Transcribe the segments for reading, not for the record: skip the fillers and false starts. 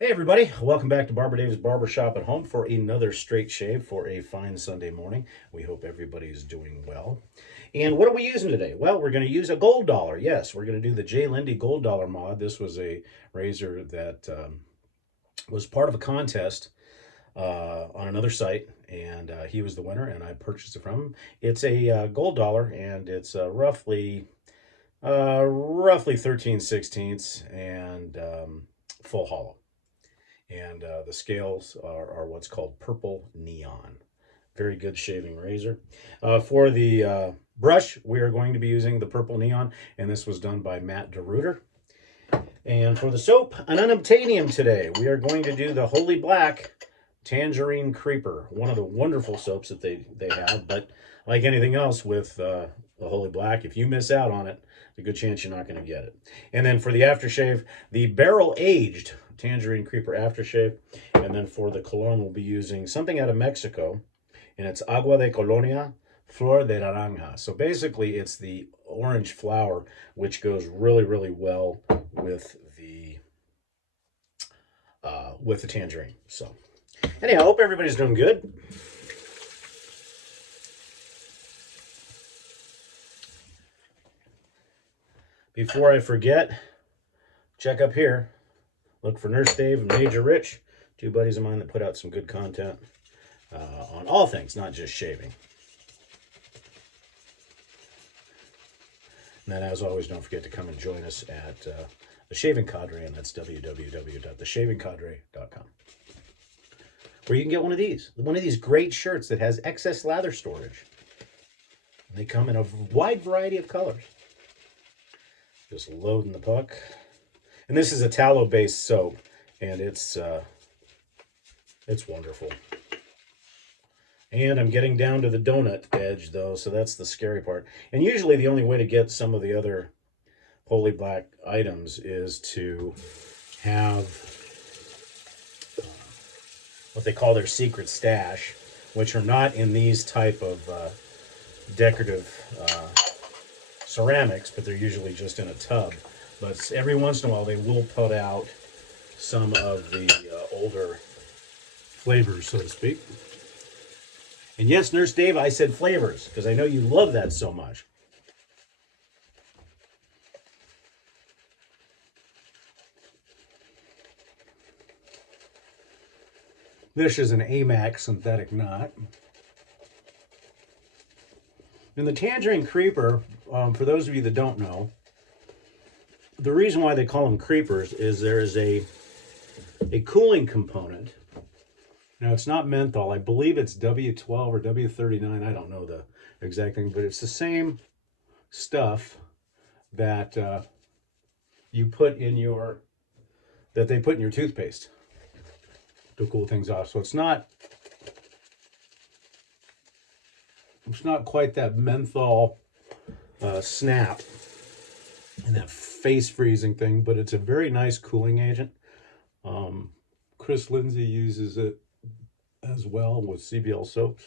Hey everybody, welcome back to Barber Dave's Barbershop at Home for another straight shave for a fine Sunday morning. We hope everybody's doing well. And what are we using today? Well, we're going to use a gold dollar. Yes, we're going to do the J. Lindy gold dollar mod. This was a razor that was part of a contest on another site, and he was the winner, and I purchased it from him. It's a gold dollar, and it's roughly 13/16 and full hollow. And the scales are what's called purple neon. Very good shaving razor. For the brush, we are going to be using the purple neon, and this was done by Matt Deruiter. And for the soap, an unobtainium today. We are going to do the Holy Black Tangerine Creeper, one of the wonderful soaps that they have. But like anything else with the Holy Black, if you miss out on it, a good chance you're not going to get it. And then for the aftershave, the barrel aged Tangerine Creeper aftershave. And then for the cologne, we'll be using something out of Mexico, and it's Agua de Colonia, Flor de Naranja. So basically, it's the orange flower, which goes really, really well with the tangerine. So anyhow, I hope everybody's doing good. Before I forget, check up here. Look for Nurse Dave and Major Rich, two buddies of mine that put out some good content on all things, not just shaving. And then, as always, don't forget to come and join us at the Shaving Cadre, and that's www.theshavingcadre.com, where you can get one of these great shirts that has excess lather storage. And they come in a wide variety of colors. Just loading the puck. And this is a tallow-based soap, and it's wonderful. And I'm getting down to the donut edge, though, so that's the scary part. And usually the only way to get some of the other Holy Black items is to have what they call their secret stash, which are not in these type of decorative ceramics, but they're usually just in a tub. But every once in a while, they will put out some of the older flavors, so to speak. And yes, Nurse Dave, I said flavors, because I know you love that so much. This is an AMACK synthetic knot. And the Tangerine Creeper, for those of you that don't know, the reason why they call them creepers is there is a cooling component. Now, it's not menthol. I believe it's W12 or W39. I don't know the exact thing, but it's the same stuff that you put in your, that they put in your toothpaste to cool things off. So it's not quite that menthol snap and that face freezing thing, but it's a very nice cooling agent. Chris Lindsay uses it as well with CBL soaps.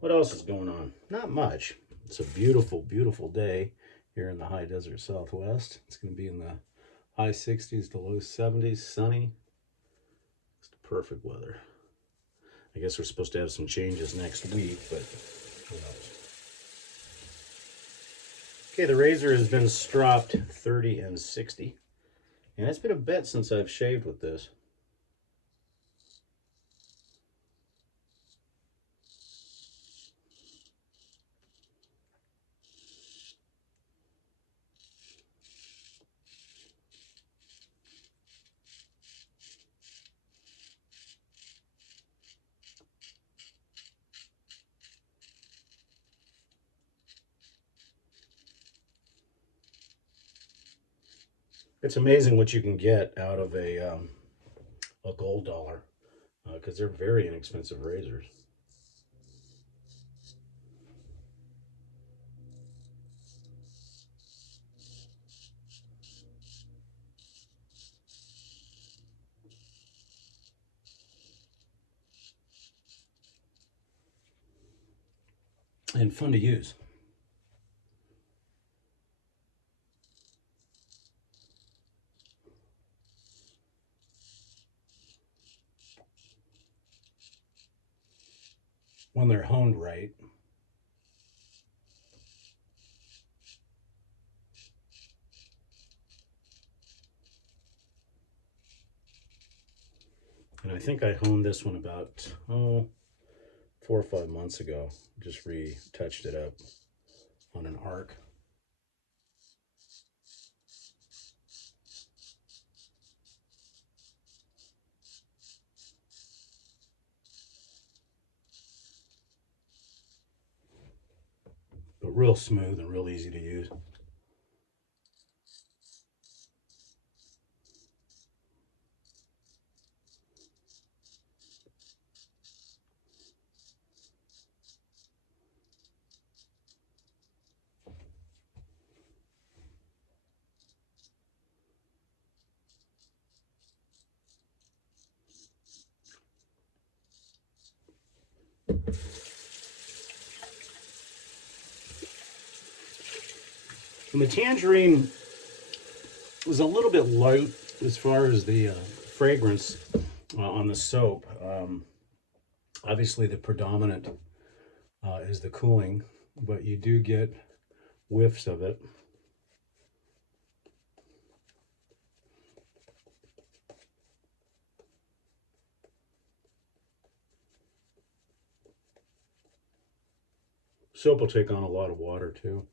What else is going on? Not much. It's a beautiful, beautiful day here in the high desert Southwest. It's going to be in the high 60s to low 70s, sunny. It's the perfect weather. I guess we're supposed to have some changes next week, but who knows? Okay, the razor has been stropped 30 and 60. And it's been a bit since I've shaved with this. It's amazing what you can get out of a gold dollar, because they're very inexpensive razors. and fun to use. When they're honed right. And I think I honed this one about, 4 or 5 months ago. Just retouched it up on an arc. But real smooth and real easy to use. And the Tangerine was a little bit light as far as the fragrance on the soap. Obviously, the predominant is the cooling, but you do get whiffs of it. Soap will take on a lot of water too.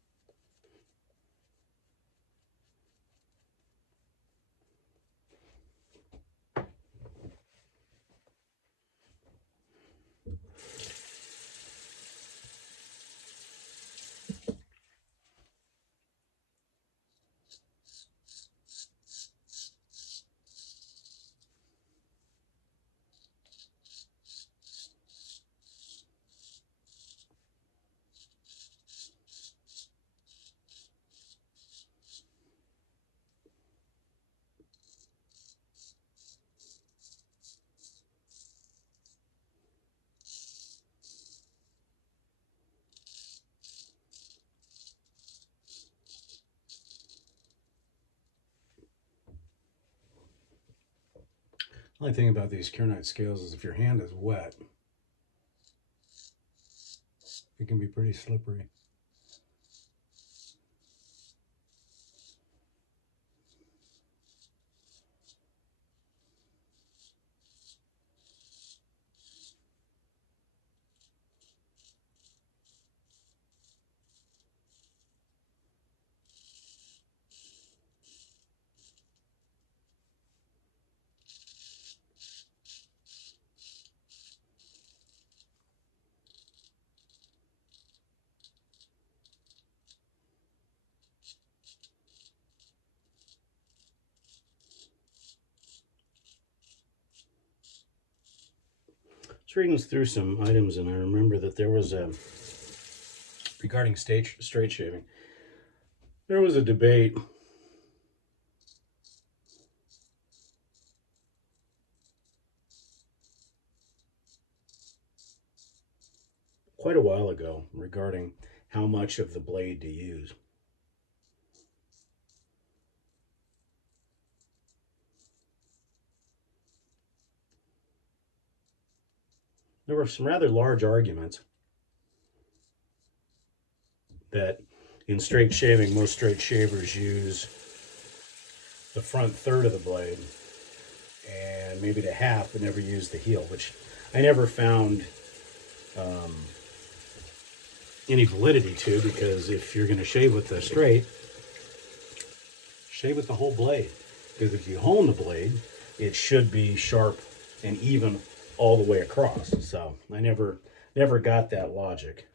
The only thing about these Kernite scales is if your hand is wet, it can be pretty slippery. I was reading through some items and I remember that there was a, regarding straight shaving, there was a debate quite a while ago regarding how much of the blade to use. There were some rather large arguments that in straight shaving, most straight shavers use the front third of the blade and maybe the half, but never use the heel, which I never found any validity to, because if you're going to shave with the straight, shave with the whole blade. Because if you hone the blade, it should be sharp and even all the way across. So I never got that logic.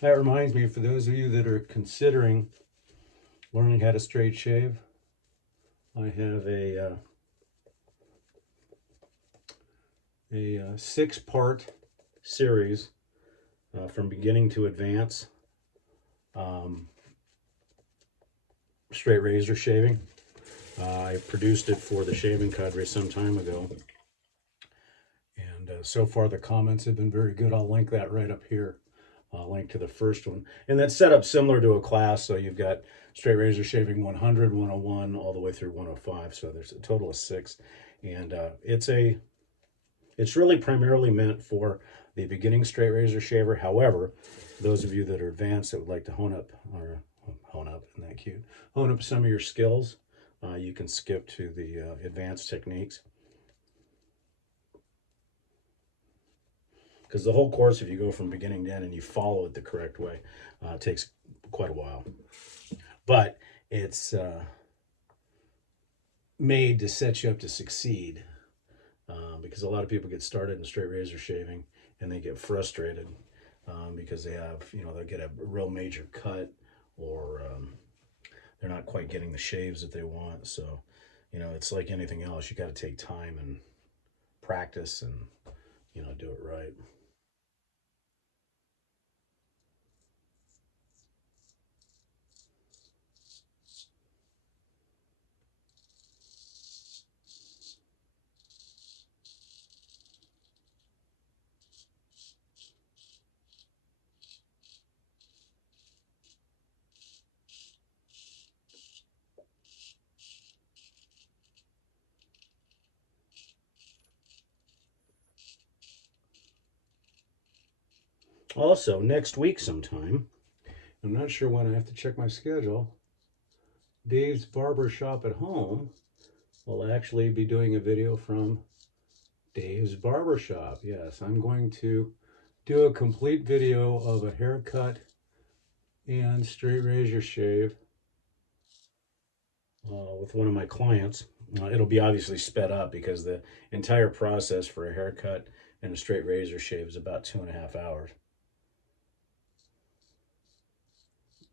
That reminds me, for those of you that are considering learning how to straight shave, I have a 6-part series from beginning to advance um, straight razor shaving. I produced it for the Shaving Cadre some time ago. And so far, the comments have been very good. I'll link that right up here. I'll link to the first one. And that's set up similar to a class. So you've got straight razor shaving 100, 101, all the way through 105. So there's a total of 6. And it's really primarily meant for the beginning straight razor shaver. However, those of you that are advanced that would like to hone up, isn't that cute? Hone up some of your skills, you can skip to the advanced techniques. Because the whole course, if you go from beginning to end and you follow it the correct way, takes quite a while. But it's made to set you up to succeed, because a lot of people get started in straight razor shaving and they get frustrated because they have, they'll get a real major cut, or they're not quite getting the shaves that they want. So, it's like anything else. You got to take time and practice and, do it right. Also, next week sometime, I'm not sure when, I have to check my schedule, Dave's Barber Shop at Home will actually be doing a video from Dave's Barber Shop. Yes, I'm going to do a complete video of a haircut and straight razor shave with one of my clients. It'll be obviously sped up because the entire process for a haircut and a straight razor shave is about 2.5 hours.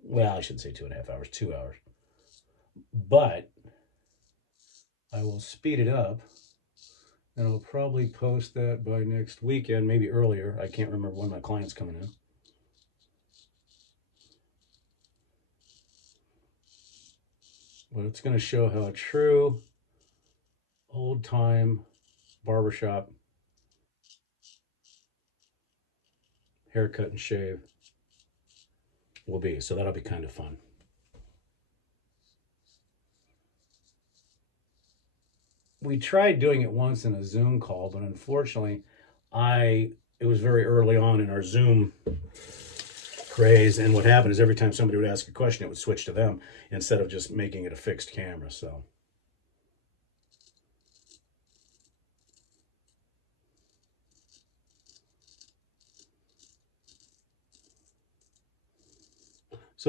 Well, I shouldn't say 2.5 hours, 2 hours. But I will speed it up, and I'll probably post that by next weekend, maybe earlier. I can't remember when my client's coming in. But it's going to show how a true old-time barbershop haircut and shave will be. So that'll be kind of fun. We tried doing it once in a Zoom call, but unfortunately, it was very early on in our Zoom craze, and what happened is every time somebody would ask a question, it would switch to them instead of just making it a fixed camera. So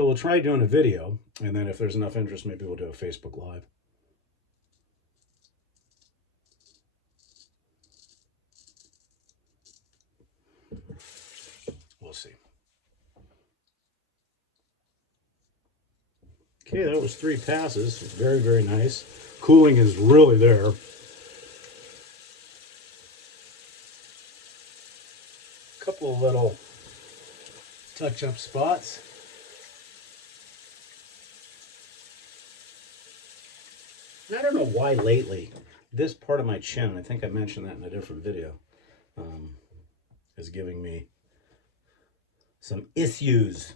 we'll try doing a video, and then if there's enough interest, maybe we'll do a Facebook Live. We'll see. Okay, that was 3 passes. Very, very nice. Cooling is really there. A couple of little touch-up spots. And I don't know why lately, this part of my chin, I think I mentioned that in a different video, is giving me some issues.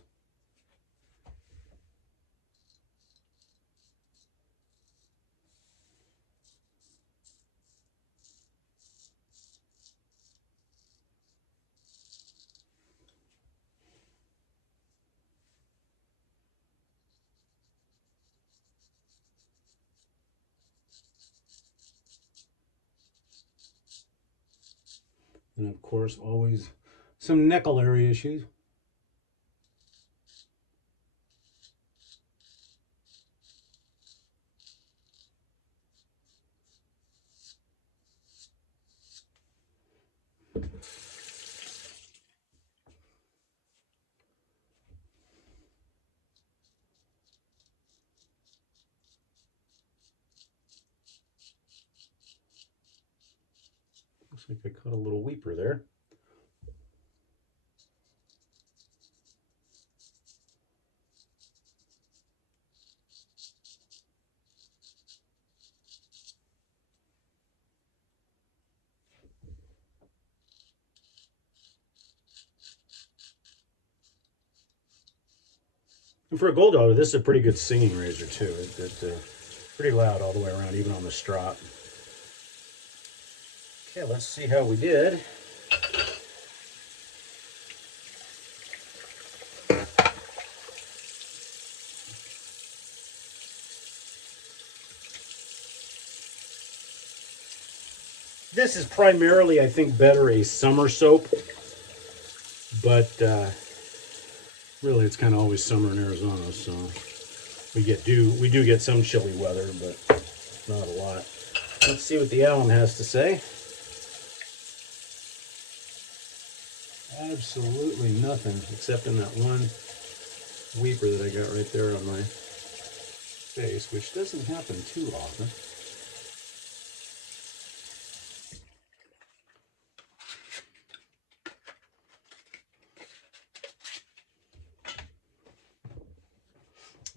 And of course, always some necklary issues. Looks like I caught a little weeper there. And for a gold dollar, this is a pretty good singing razor too. It's pretty loud all the way around, even on the strop. Okay, let's see how we did. This is primarily, I think, better a summer soap, but really it's kind of always summer in Arizona, so we do get some chilly weather, but not a lot. Let's see what the Alum has to say. Absolutely nothing, except in that one weeper that I got right there on my face, which doesn't happen too often.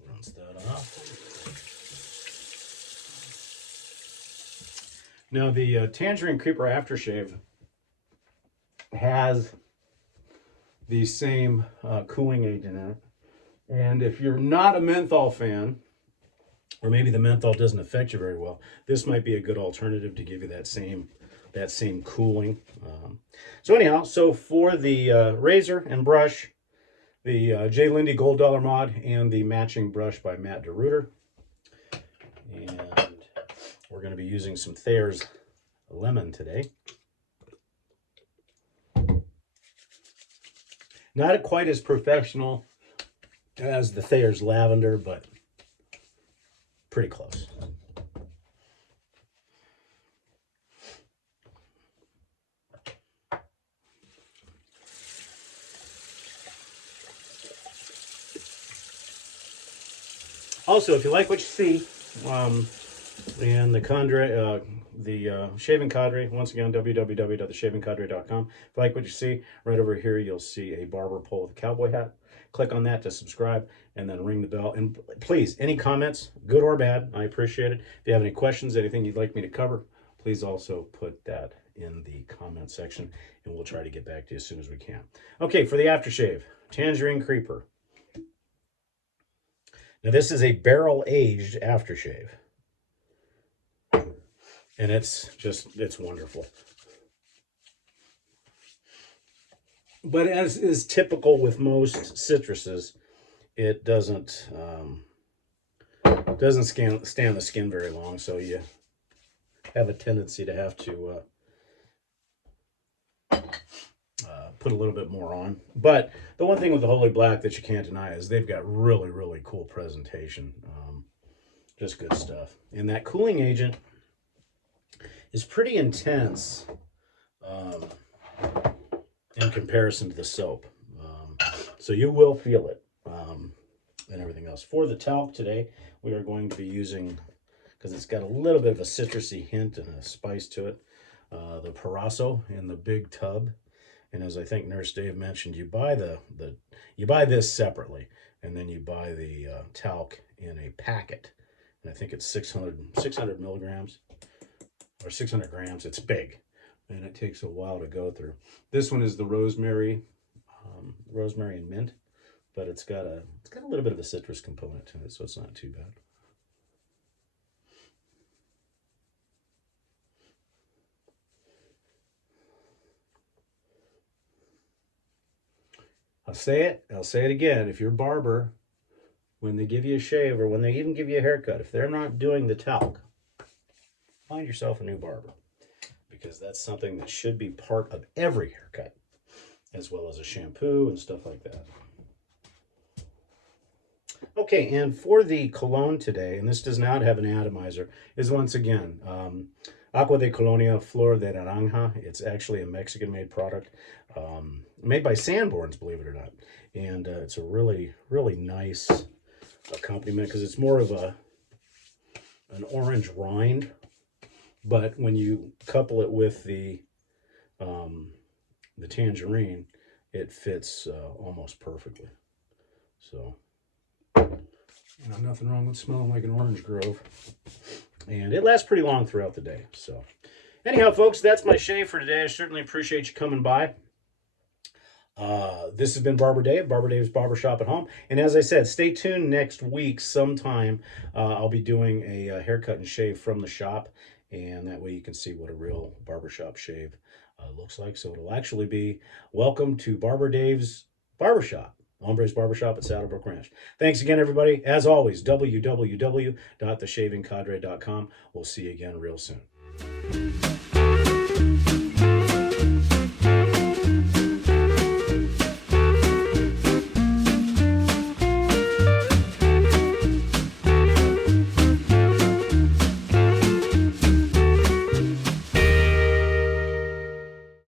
Rinse that off. Now the Tangerine Creeper Aftershave has the same cooling agent in it. And if you're not a menthol fan, or maybe the menthol doesn't affect you very well, this might be a good alternative to give you that same cooling. So anyhow, so for the razor and brush, the J. Lindy Gold Dollar Mod and the matching brush by Matt Deruiter. And we're going to be using some Thayers Lemon today. Not quite as professional as the Thayers Lavender, but pretty close. Also, if you like what you see, and the cadre, shaving cadre, once again, www.theshavingcadre.com. If you like what you see, right over here, you'll see a barber pole with a cowboy hat. Click on that to subscribe, and then ring the bell. And please, any comments, good or bad, I appreciate it. If you have any questions, anything you'd like me to cover, please also put that in the comment section, and we'll try to get back to you as soon as we can. Okay, for the aftershave, Tangerine Creeper. Now, this is a barrel-aged aftershave. And it's wonderful. But as is typical with most citruses, it doesn't stand the skin very long, so you have a tendency to have to put a little bit more on. But the one thing with the Holy Black that you can't deny is they've got really, really cool presentation. Just good stuff. And that cooling agent is pretty intense in comparison to the soap. So you will feel it and everything else. For the talc today, we are going to be using, because it's got a little bit of a citrusy hint and a spice to it, the Proraso in the big tub. And as I think Nurse Dave mentioned, you buy you buy this separately, and then you buy the talc in a packet. And I think it's 600 milligrams or 600 grams. It's big, and it takes a while to go through. This one is the rosemary and mint, but it's got a little bit of a citrus component to it, so it's not too bad. I'll say it again. If you're a barber, when they give you a shave or when they even give you a haircut, if they're not doing the talc, find yourself a new barber, because that's something that should be part of every haircut, as well as a shampoo and stuff like that. Okay, and for the cologne today, and this does not have an atomizer, is once again Agua de Colonia, Flor de Naranja. It's actually a Mexican-made product, made by Sanborns, believe it or not. And it's a really, really nice accompaniment, because it's more of an orange rind. But when you couple it with the tangerine, it fits almost perfectly. So, nothing wrong with smelling like an orange grove. And it lasts pretty long throughout the day. So, anyhow, folks, that's my shave for today. I certainly appreciate you coming by. This has been Barber Dave, Barber Dave's Barbershop at Home. And as I said, stay tuned next week sometime. I'll be doing a haircut and shave from the shop. And that way you can see what a real barbershop shave looks like. So it'll actually be welcome to Barber Dave's Barbershop, Hombre's Barbershop at Saddlebrook Ranch. Thanks again, everybody. As always, www.theshavingcadre.com. We'll see you again real soon.